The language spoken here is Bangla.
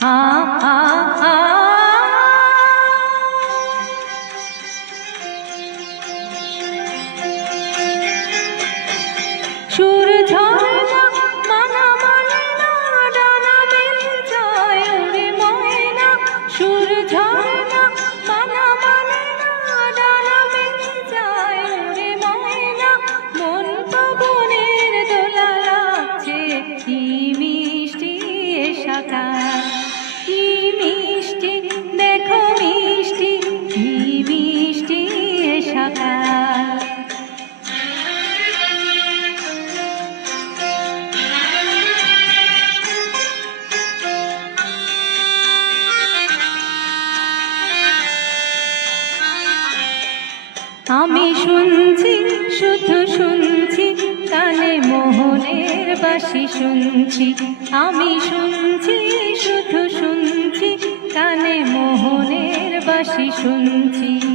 ah ah আমি শুনছি, শুধু শুনছি কালে মোহনের বাসি শুনছি। আমি শুনছি, শুধু শুনছি, কানে মোহনের বাসি শুনছি।